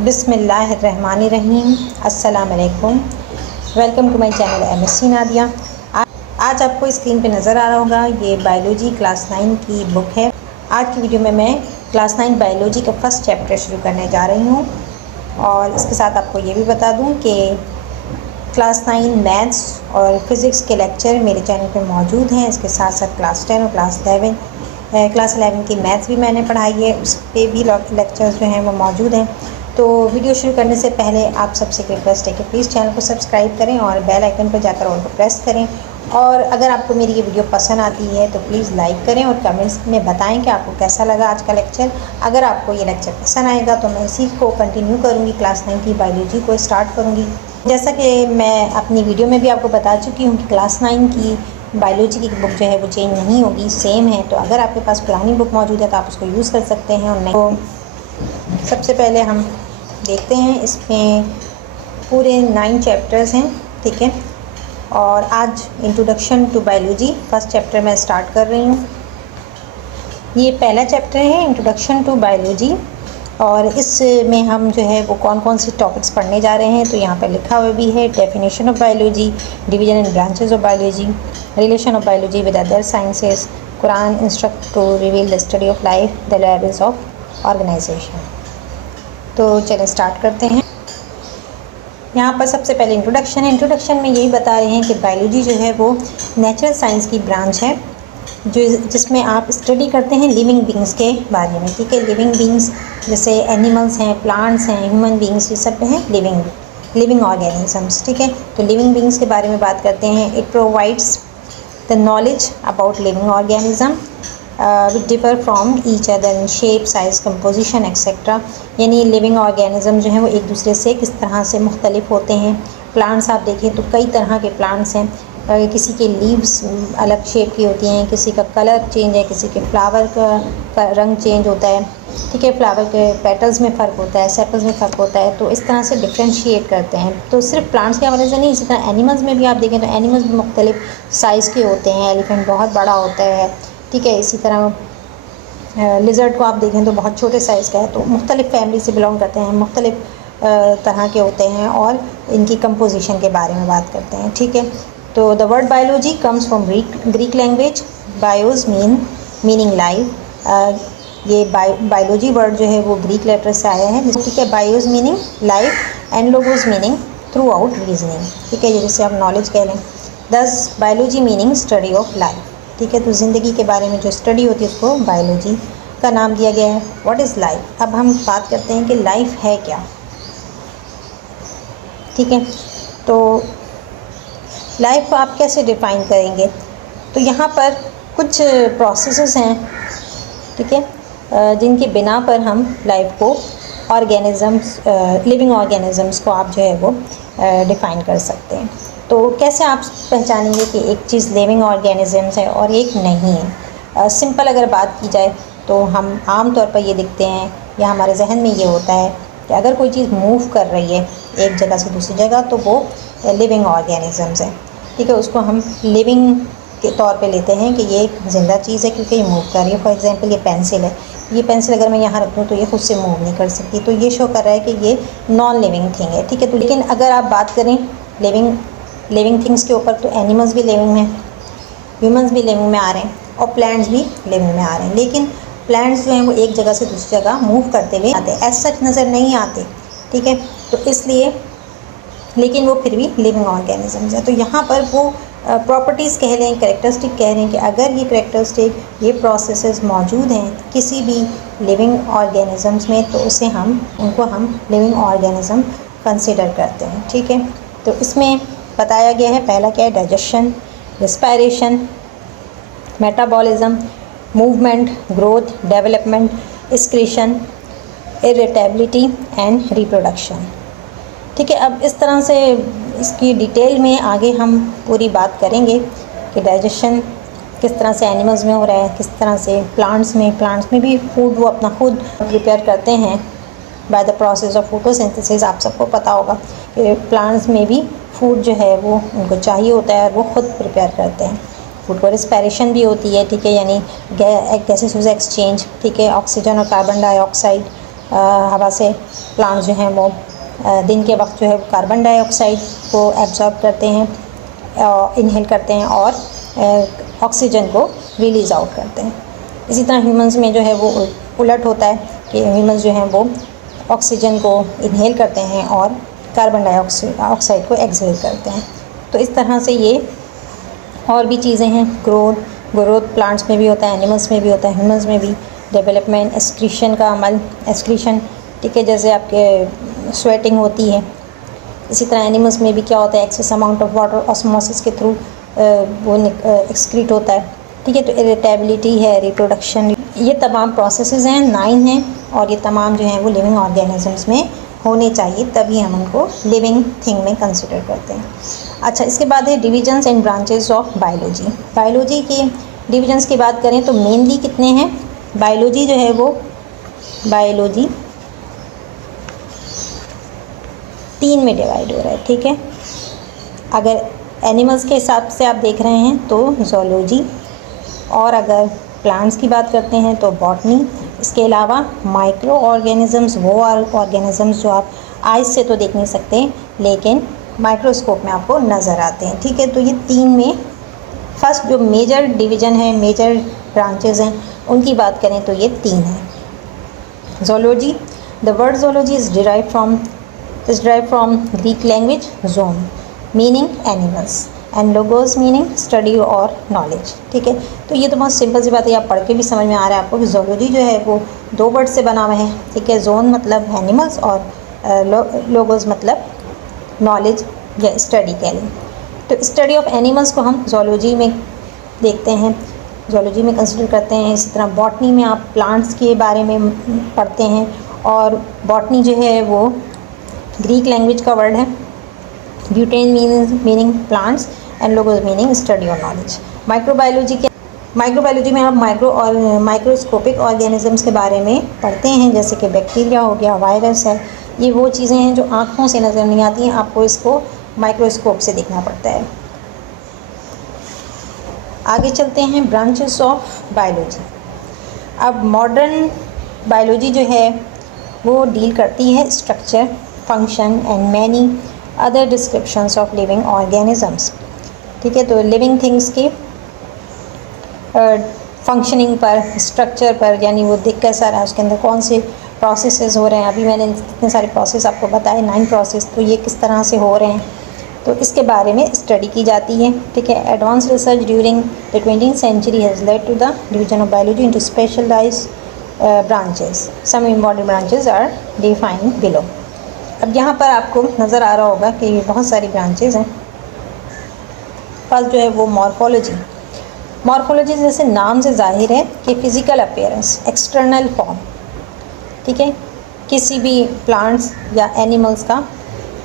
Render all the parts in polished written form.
बिस्मिल्लाहिर्रहमानिर्रहीम। अस्सलाम वालेकुम। Welcome to my channel MSc Nadia. आज आपको स्क्रीन पे नज़र आ रहा होगा ये बायोलॉजी क्लास 9 की बुक है। आज की वीडियो में मैं क्लास 9 बायोलॉजी का फर्स्ट चैप्टर शुरू करने जा रही हूँ और इसके साथ आपको ये भी बता दूँ कि क्लास 9 मैथ्स और फिज़िक्स के लेक्चर मेरे चैनल पे मौजूद हैं। इसके साथ साथ क्लास 10 और क्लास 11 की मैथ्स भी मैंने पढ़ाई है, उस पर भी लेक्चर्स जो हैं वो मौजूद हैं। तो वीडियो शुरू करने से पहले आप सबसे रिक्वेस्ट है कि प्लीज़ चैनल को सब्सक्राइब करें और बेल आइकन पर जाकर ऑल को प्रेस करें। और अगर आपको मेरी ये वीडियो पसंद आती है तो प्लीज़ लाइक करें और कमेंट्स में बताएं कि आपको कैसा लगा आज का लेक्चर। अगर आपको ये लेक्चर पसंद आएगा तो मैं इसी को कंटिन्यू करूँगी, क्लास 9 की बायोलॉजी को स्टार्ट करूँगी। जैसा कि मैं अपनी वीडियो में भी आपको बता चुकी हूँ कि क्लास 9 की बायोलॉजी की बुक जो है वो चेंज नहीं होगी, सेम है। तो अगर आपके पास पुरानी बुक मौजूद है तो आप उसको यूज़ कर सकते हैं और नहीं तो सबसे पहले हम देखते हैं। इसमें पूरे 9 चैप्टर्स हैं, ठीक है। और आज introduction to biology first chapter मैं स्टार्ट कर रही हूँ। ये पहला चैप्टर है इंट्रोडक्शन टू बायोलॉजी और इसमें हम जो है वो कौन कौन से टॉपिक्स पढ़ने जा रहे हैं। तो यहाँ पर लिखा हुआ भी है definition of biology, division and branches of biology, relation of biology with other sciences, Quran instruct to reveal the study of life, the levels of organization. तो चलिए स्टार्ट करते हैं। यहाँ पर सबसे पहले इंट्रोडक्शन है। इंट्रोडक्शन में यही बता रहे हैं कि बायोलॉजी जो है वो नेचुरल साइंस की ब्रांच है जिसमें आप स्टडी करते हैं लिविंग बींग्स के बारे में, ठीक है। लिविंग बींग्स जैसे एनिमल्स हैं, प्लांट्स हैं, ह्यूमन बींग्स, ये सब हैं लिविंग ऑर्गेनिजम्स, ठीक है। तो लिविंग बींग्स के बारे में बात करते हैं। It provides the knowledge about living organism which differ from each other in shape, size, composition etcetera. यानी लिविंग ऑर्गेनिज्म जो हैं वो एक दूसरे से किस तरह से मुख्तलिफ होते हैं। प्लांट्स आप देखें तो कई तरह के प्लांट्स हैं, किसी के लीव्स अलग शेप की होती हैं, किसी का कलर चेंज है, किसी के फ्लावर का रंग चेंज होता है, ठीक है। फ्लावर के पेटल्स में फ़र्क होता है, सेपल्स में फ़र्क होता है। तो इस तरह से डिफ्रेंशिएट करते हैं। तो सिर्फ प्लांट्स के हवाले से नहीं, इसी तरह एनिमल्स में भी आप देखें तो एनिमल्स भी मुख्तलिफ साइज़ के होते हैं। एलिफेंट बहुत बड़ा होता है, ठीक है। इसी तरह लिजर्ड को आप देखें तो बहुत छोटे साइज़ का है। तो मुख्तलिफ फैमिली से बिलोंग करते हैं, मुख्तलिफ तरह के होते हैं और इनकी कंपोजिशन के बारे में बात करते हैं, ठीक है। तो the word biology comes from Greek language, bios meaning life. ये बायोलॉजी वर्ड जो है वो ग्रीक लेटर से आया है, ठीक है। Bios meaning life and logos meaning through out reasoning, ठीक है, जिसे आप नॉलेज कह लें। Thus biology meaning study of life, ठीक है। तो ज़िंदगी के बारे में जो स्टडी होती है उसको बायोलॉजी का नाम दिया गया है। What is life? अब हम बात करते हैं कि लाइफ है क्या, ठीक है। तो लाइफ को आप कैसे डिफ़ाइन करेंगे? तो यहाँ पर कुछ प्रोसेसेस हैं, ठीक है, जिनके बिना पर हम लाइफ को ऑर्गेनिजम्स, लिविंग ऑर्गेनिजम्स को आप जो है वो डिफ़ाइन कर सकते हैं। तो कैसे आप पहचानेंगे कि एक चीज़ लिविंग ऑर्गेनिजम्स है और एक नहीं है? सिंपल अगर बात की जाए तो हम आम तौर पर ये देखते हैं या हमारे जहन में ये होता है कि अगर कोई चीज़ मूव कर रही है एक जगह से दूसरी जगह तो वो लिविंग ऑर्गेनिजम्स है, ठीक है। उसको हम लिविंग के तौर पे लेते हैं कि ये एक ज़िंदा चीज़ है क्योंकि ये मूव कर रही है। फॉर एग्जांपल ये पेंसिल है, ये पेंसिल अगर मैं यहाँ रख दूँ तो ये खुद से मूव नहीं कर सकती, तो ये शो कर रहा है कि ये नॉन लिविंग थिंग है, ठीक है। तो लेकिन अगर आप बात करें लिविंग थिंग्स के ऊपर तो एनिमल्स भी लिविंग हैं, ह्यूमन्स भी लिविंग में आ रहे हैं और प्लांट्स भी लिविंग में आ रहे हैं। लेकिन प्लांट्स जो हैं वो एक जगह से दूसरी जगह मूव करते हुए आते हैं, एज सच नज़र नहीं आते, ठीक है। तो इसलिए लेकिन वो फिर भी लिविंग ऑर्गेनिजम्स है। तो यहाँ पर वो प्रॉपर्टीज़ कह लें, कैरेक्टरिस्टिक कह लें कि अगर ये कैरेक्टरिस्टिक, ये प्रोसेसेस मौजूद हैं किसी भी लिविंग ऑर्गेनिजम्स में तो उनको हम लिविंग ऑर्गेनिज्म कंसिडर करते हैं, ठीक है। तो इसमें बताया गया है, पहला क्या है? Digestion, respiration, metabolism, movement, growth, development, excretion, irritability and reproduction, ठीक है। अब इस तरह से इसकी डिटेल में आगे हम पूरी बात करेंगे कि डाइजेशन किस तरह से एनिमल्स में हो रहा है, किस तरह से प्लांट्स में भी फूड वो अपना खुद प्रिपेयर करते हैं by the process of photosynthesis. आप सबको पता होगा कि प्लांट्स में भी फूड जो है वो उनको चाहिए होता है और वो खुद प्रिपेयर करते हैं फूड को। रिस्पिरेशन भी होती है, ठीक है, यानी गैसेस एक्सचेंज, ठीक है, ऑक्सीजन और कार्बन डाइऑक्साइड हवा से प्लांट्स जो हैं वो दिन के वक्त जो है कार्बन डाइऑक्साइड को एब्जॉर्ब करते हैं, इनहेल करते हैं और ऑक्सीजन को रिलीज़ आउट करते हैं। इसी तरह ह्यूमंस में जो है वो उलट होता है कि ह्यूमंस जो हैं वो ऑक्सीजन को इनहेल करते हैं और कार्बन डाइऑक्साइड को एक्सहेल करते हैं। तो इस तरह से ये और भी चीज़ें हैं। ग्रोथ प्लांट्स में भी होता है, एनिमल्स में भी होता है, ह्यूमंस में भी। डेवलपमेंट, एक्सक्रीशन का अमल, एक्सक्रीशन, ठीक है, जैसे आपके स्वेटिंग होती है। इसी तरह एनिमल्स में भी क्या होता है, excess amount of water osmosis के थ्रू वो एक्सक्रीट होता है, ठीक है। तो इरिटेबिलिटी है, रिप्रोडक्शन, ये तमाम प्रोसेसेस हैं, 9 हैं, और ये तमाम जो हैं वो लिविंग ऑर्गेनिजम्स में होने चाहिए, तभी हम उनको लिविंग थिंग में कंसिडर करते हैं। अच्छा, इसके बाद है divisions and branches of biology. Biology के डिविजन्स की बात करें तो मेनली कितने हैं, बायोलॉजी जो है वो बायोलॉजी 3 में डिवाइड हो रहा है, ठीक है। अगर एनिमल्स के हिसाब से आप देख रहे हैं तो ज़ूलॉजी, और अगर प्लांट्स की बात करते हैं तो बॉटनी। इसके अलावा माइक्रो ऑर्गेनिज़म्स, वो ऑर्गेनिज़म्स जो आप आइज से तो देख नहीं सकते लेकिन माइक्रोस्कोप में आपको नज़र आते हैं, ठीक है। तो ये 3 में फर्स्ट जो मेजर डिवीज़न है, मेजर ब्रांचेस हैं, उनकी बात करें तो ये 3 हैं। Zoology, the word zoology is derive from Greek language zoom meaning animals and logos meaning study और नॉलेज, ठीक है। तो ये तो बहुत सिंपल सी बात है, आप पढ़ के भी समझ में आ रहा है आपको कि ज़ूलॉजी जो है वो 2 वर्ड से बना हुआ है, ठीक है। जोन मतलब एनिमल्स और लोगोस मतलब नॉलेज या स्टडी कह लें। तो स्टडी ऑफ एनिमल्स को हम ज़ूलॉजी में देखते हैं, ज़ूलॉजी में कंसिडर करते हैं। इसी तरह बॉटनी में आप प्लांट्स के बारे में पढ़ते हैं, और बॉटनी जो है वो ग्रीक लैंग्वेज का वर्ड है। Butane meaning plants and logos meaning study और नॉलेज। माइक्रोबायोलॉजी में आप माइक्रोस्कोपिक ऑर्गेनिजम्स के बारे में पढ़ते हैं, जैसे कि बैक्टीरिया हो गया, वायरस है। ये वो चीज़ें हैं जो आँखों से नज़र नहीं आती हैं, आपको इसको माइक्रोस्कोप से देखना पड़ता है। आगे चलते हैं ब्रांचेस ऑफ बायोलॉजी। अब मॉडर्न बायोलॉजी जो है वो डील करती है structure, function and many other descriptions of living organisms, ठीक है। तो लिविंग थिंग्स के फंक्शनिंग पर, स्ट्रक्चर पर, यानी वो दिख कैसा रहा है, उसके अंदर कौन से प्रोसेसेस हो रहे हैं। अभी मैंने इतने सारे प्रोसेस आपको बताए, 9 प्रोसेस, तो ये किस तरह से हो रहे हैं, तो इसके बारे में स्टडी की जाती है, ठीक है। Advance research during the 20th century has led to the division of biology into specialized branches. Some important branches are defined below. अब यहाँ पर आपको नज़र आ रहा होगा कि बहुत सारी ब्रांचेस हैं। फर्स्ट जो है वो मॉर्फोलॉजी। मॉर्फोलॉजी जैसे नाम से जाहिर है कि फ़िज़िकल अपीयरेंस, एक्सटर्नल फॉर्म, ठीक है। किसी भी प्लांट्स या एनिमल्स का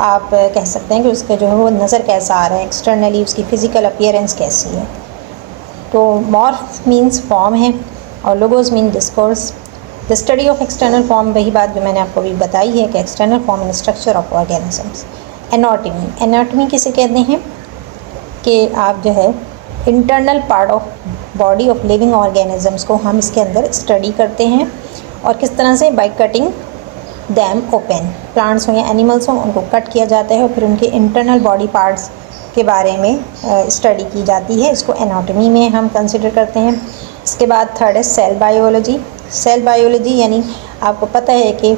आप कह सकते हैं कि उसका जो है वो नज़र कैसा आ रहा है, एक्सटर्नली उसकी फ़िज़िकल अपीयरेंस कैसी है। तो मॉर्फ मीन्स फॉर्म है, और logos mean discourse. The study of external form, वही बात जो मैंने आपको अभी बताई है कि external form and structure of organisms. Anatomy, anatomy किसे कहते हैं कि आप जो है internal part of body of living organisms को हम इसके अंदर स्टडी करते हैं, और किस तरह से, by cutting them open. Plants हो या एनिमल्स हो, उनको कट किया जाता है और फिर उनके इंटरनल बॉडी पार्ट्स के बारे में स्टडी की जाती है। इसको एनाटॉमी में हम कंसिडर करते हैं। इसके बाद थर्ड है सेल बायोलॉजी। सेल बायोलॉजी यानी आपको पता है कि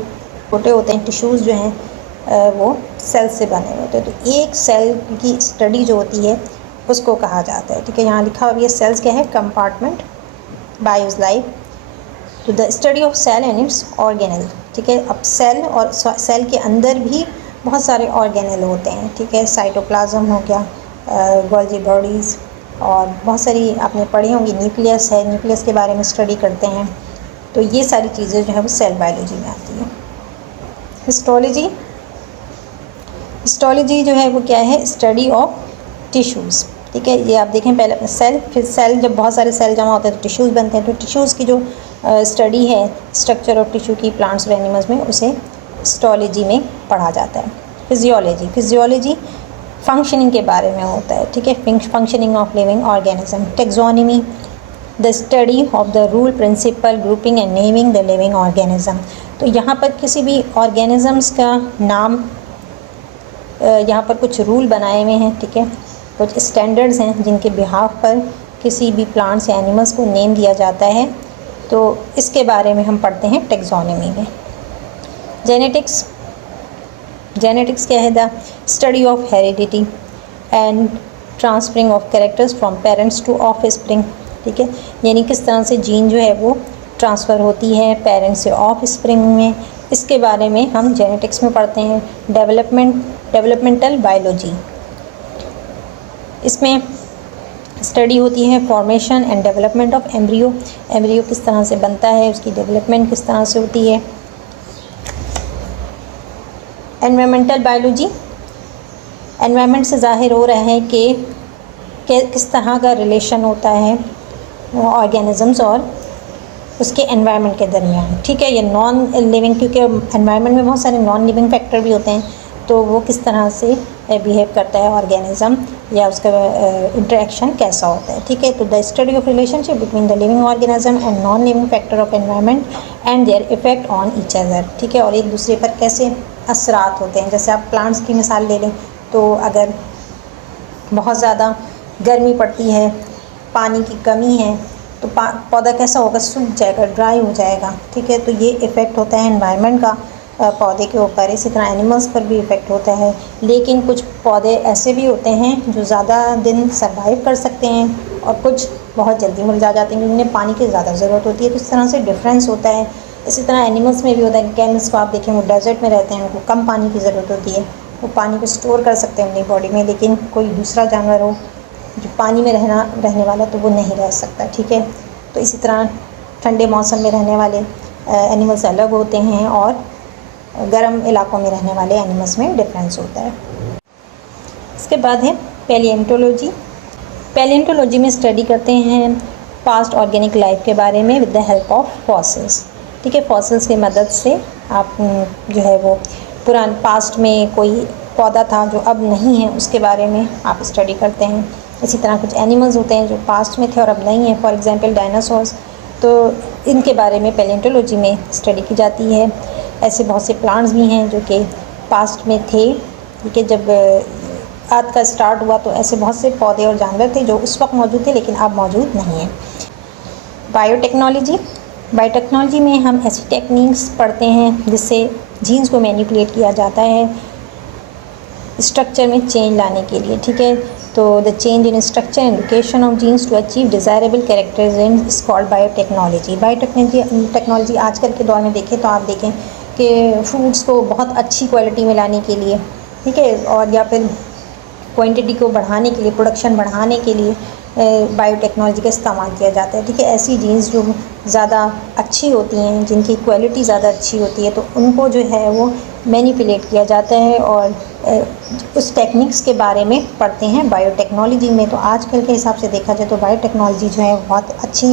छोटे होते हैं टिश्यूज़ जो हैं वो सेल से बने होते हैं, तो एक सेल की स्टडी जो होती है उसको कहा जाता है, ठीक है। यहाँ लिखा हुआ है सेल्स क्या है, कंपार्टमेंट बायोस लाइफ तो the study of cell and its organelle, ठीक है। अब सेल और सेल के अंदर भी बहुत सारे ऑर्गेनल होते हैं, ठीक है। साइटोप्लाज्म हो गया, गोल्जी बॉडीज़, और बहुत सारी आपने पढ़ी होंगी, न्यूक्लियस है, न्यूक्लियस के बारे में स्टडी करते हैं। तो ये सारी चीज़ें जो है वो सेल बायोलॉजी में आती है। हिस्टोलॉजी, हिस्टोलॉजी जो है वो क्या है, स्टडी ऑफ टिश्यूज़, ठीक है। ये आप देखें पहले अपने सेल, फिर सेल, जब बहुत सारे सेल जमा होते हैं तो टिश्यूज़ बनते हैं। तो टिश्यूज़ की जो स्टडी है, स्ट्रक्चर ऑफ टिश्यू की प्लांट्स और एनिमल्स में, उसे हिस्टोलॉजी में पढ़ा जाता है। फिजियोलॉजी, फिजियोलॉजी फंक्शनिंग के बारे में होता है, ठीक है। Functioning of living organism. Taxonomy, the study of the rule, principle, grouping and naming the living organism. तो तो यहाँ पर किसी भी ऑर्गेनिज़म्स का नाम, यहाँ पर कुछ रूल बनाए हुए हैं, ठीक है, कुछ स्टैंडर्ड्स हैं जिनके बिहाफ पर किसी भी प्लांट्स या एनिमल्स को नेम दिया जाता है। तो इसके बारे में हम पढ़ते हैं टेक्सोनॉमी में। जेनेटिक्स क्या है? The study of heredity and transferring of characters from parents to offspring, ठीक है, यानी किस तरह से जीन जो है वो ट्रांसफ़र होती है पेरेंट्स से ऑफस्प्रिंग में। इसके बारे में हम जेनेटिक्स में पढ़ते हैं। डेवलपमेंटल बायोलॉजी, इसमें स्टडी होती है formation and development of embryo, embryo किस तरह से बनता है, उसकी डेवलपमेंट किस तरह से होती है। एनवायरमेंटल बायोलॉजी, एनवायरनमेंट से ज़ाहिर हो रहा है कि किस तरह का रिलेशन होता है ऑर्गेनिज़म्स और उसके एनवायरनमेंट के दरमियान, ठीक है। ये नॉन लिविंग, क्योंकि एनवायरनमेंट में बहुत सारे नॉन लिविंग फैक्टर भी होते हैं, तो वो किस तरह से बिहेव करता है ऑर्गेनिज़म या उसका इंटरेक्शन कैसा होता है, ठीक है। तो the study of relationship between the living organism and non living factor of environment and their effect on each other, ठीक है, और एक दूसरे पर कैसे असरात होते हैं। जैसे आप प्लांट्स की मिसाल ले लें, तो अगर बहुत ज़्यादा गर्मी पड़ती है, पानी की कमी है, तो पौधा कैसा होगा? सूख जाएगा, ड्राई हो जाएगा, ठीक है। तो ये इफ़ेक्ट होता है एनवायरनमेंट का पौधे के ऊपर। इसी तरह एनिमल्स पर भी इफ़ेक्ट होता है। लेकिन कुछ पौधे ऐसे भी होते हैं जो ज़्यादा दिन सर्वाइव कर सकते हैं और कुछ बहुत जल्दी मुरझा जाते हैं क्योंकि उन्हें पानी की ज़्यादा ज़रूरत होती है। तो इस तरह से डिफरेंस होता है। इसी तरह एनिमल्स में भी होता है। कैमल्स को आप देखें, वो डेजर्ट में रहते हैं, उनको कम पानी की ज़रूरत होती है, वो पानी को स्टोर कर सकते हैं अपनी बॉडी में। लेकिन कोई दूसरा जानवर हो जो पानी में रहने वाला, तो वो नहीं रह सकता, ठीक है। तो इसी तरह ठंडे मौसम में रहने वाले एनिमल्स अलग होते हैं और गर्म इलाकों में रहने वाले एनिमल्स में डिफरेंस होता है। इसके बाद है पैलिएंटोलॉजी। पैलिएंटोलॉजी में स्टडी करते हैं पास्ट ऑर्गेनिक लाइफ के बारे में with the help of fossils, ठीक है। फॉसिल्स की मदद से आप जो है वो पुराने पास्ट में कोई पौधा था जो अब नहीं है, उसके बारे में आप स्टडी करते हैं। इसी तरह कुछ एनिमल्स होते हैं जो पास्ट में थे और अब नहीं है, फॉर एग्जांपल डायनासोर्स, तो इनके बारे में पैलिएंटोलॉजी में स्टडी की जाती है। ऐसे बहुत से प्लांट्स भी हैं जो कि पास्ट में थे, ठीक है। जब अर्थ का स्टार्ट हुआ तो ऐसे बहुत से पौधे और जानवर थे जो उस वक्त मौजूद थे लेकिन अब मौजूद नहीं हैं। बायोटेक्नोलॉजी में हम ऐसी टेक्निक्स पढ़ते हैं जिससे जीन्स को मैनिपुलेट किया जाता है स्ट्रक्चर में चेंज लाने के लिए, ठीक है। तो the change in structure and location of genes to achieve desirable characters is called biotechnology. Biotechnology आजकल के दौर में देखें तो आप देखें कि फ्रूट्स को बहुत अच्छी क्वालिटी में लाने के लिए, ठीक है, और या फिर क्वांटिटी को बढ़ाने के लिए, प्रोडक्शन बढ़ाने के लिए बायोटेक्नोलॉजी का इस्तेमाल किया जाता है, ठीक है। ऐसी जीन्स जो ज़्यादा अच्छी होती हैं, जिनकी क्वालिटी ज़्यादा अच्छी होती है, तो उनको जो है वो मैनिपुलेट किया जाता है और उस टेक्निक्स के बारे में पढ़ते हैं बायोटेक्नोलॉजी में। तो आजकल के हिसाब से देखा जाए तो बायोटेक्नोलॉजी जो है बहुत अच्छी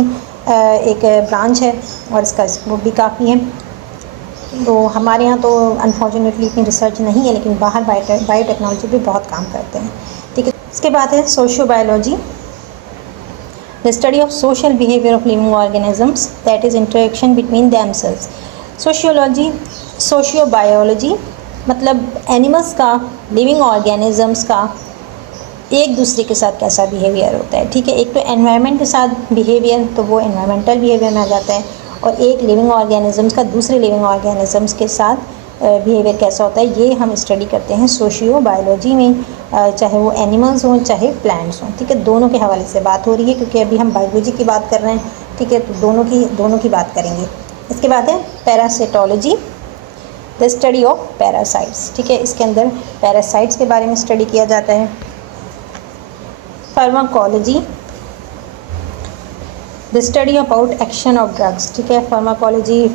एक ब्रांच है और इसका स्कोप भी काफ़ी है। तो हमारे यहाँ तो अनफॉर्चुनेटली इतनी रिसर्च नहीं है, लेकिन बाहर बायोटेक्नोलॉजी भी बहुत काम करते हैं, ठीक है। इसके बाद है socio biology, the study of social behaviour of living organisms that is interaction between themselves. Socio biology मतलब एनिमल्स का, लिविंग ऑर्गेनिजम्स का एक दूसरे के साथ कैसा बिहेवियर होता है, ठीक है। एक तो एनवायरनमेंट के साथ बिहेवियर, तो वो एनवायरमेंटल बिहेवियर में आ जाता है, और एक लिविंग ऑर्गेनिजम्स का दूसरे लिविंग ऑर्गेनिजम्स के साथ बिहेवियर कैसा होता है, ये हम स्टडी करते हैं सोशियो बायोलॉजी में। चाहे वो एनिमल्स हों चाहे प्लांट्स हों, ठीक है। दोनों के हवाले से बात हो रही है क्योंकि अभी हम बायोलॉजी की बात कर रहे हैं, ठीक है, तो दोनों की बात करेंगे। इसके बाद है parasitology, the study of parasites, ठीक है। इसके अंदर पैरासाइट्स के बारे में स्टडी किया जाता है। Pharmacology, the study about action of drugs, ठीक है। फार्माकोलॉजी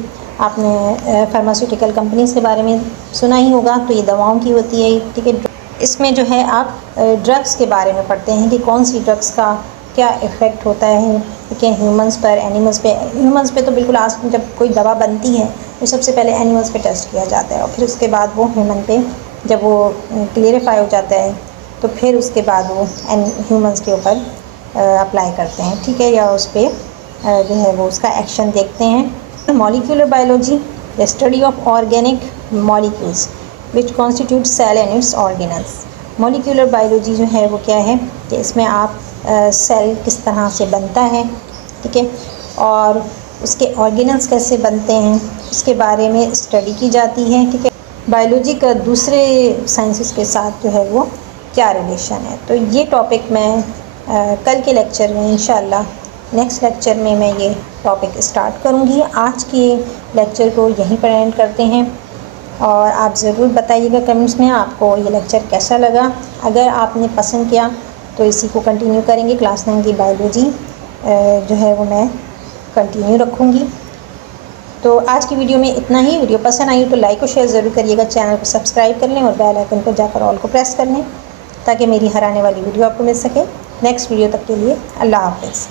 आपने फार्मास्यूटिकल कंपनीज के बारे में सुना ही होगा, तो ये दवाओं की होती है, ठीक है। इसमें जो है आप ड्रग्स के बारे में पढ़ते हैं कि कौन सी ड्रग्स का क्या इफ़ेक्ट होता है, ठीक है, ह्यूमंस पर, एनिमल्स पे। ह्यूमंस पे तो बिल्कुल आज जब कोई दवा बनती है तो सबसे पहले एनिमल्स पे टेस्ट किया जाता है और फिर उसके बाद वो ह्यूमन पे जब वो क्लियरिफाई हो जाता है तो फिर उसके बाद वो ह्यूमंस के ऊपर अप्लाई करते हैं, ठीक है, या उस पर जो है वो उसका एक्शन देखते हैं। Molecular biology, the study of organic molecules which constitute cell and its organelles. Molecular biology जो है वो क्या है कि इसमें आप सेल किस तरह से बनता है, ठीक है, और उसके ऑर्गेनल्स कैसे बनते हैं उसके बारे में स्टडी की जाती है, ठीक है। बायोलॉजी का दूसरे साइंसेस के साथ जो है वो क्या रिलेशन है। तो ये टॉपिक मैं कल के लेक्चर में इंशाल्लाह नेक्स्ट लेक्चर में मैं ये टॉपिक स्टार्ट करूँगी। आज के लेक्चर को यहीं पर एंड करते हैं और आप ज़रूर बताइएगा कमेंट्स में आपको ये लेक्चर कैसा लगा। अगर आपने पसंद किया तो इसी को कंटिन्यू करेंगे। क्लास 9 की बायोलॉजी जो है वो मैं कंटिन्यू रखूँगी। तो आज की वीडियो में इतना ही। वीडियो पसंद आई तो लाइक और शेयर ज़रूर करिएगा, चैनल को सब्सक्राइब कर लें और बेल आइकन पर जाकर ऑल को प्रेस कर लें ताकि मेरी हर आने वाली वीडियो आपको मिल सके। नेक्स्ट वीडियो तक के लिए अल्लाह हाफ़िज़।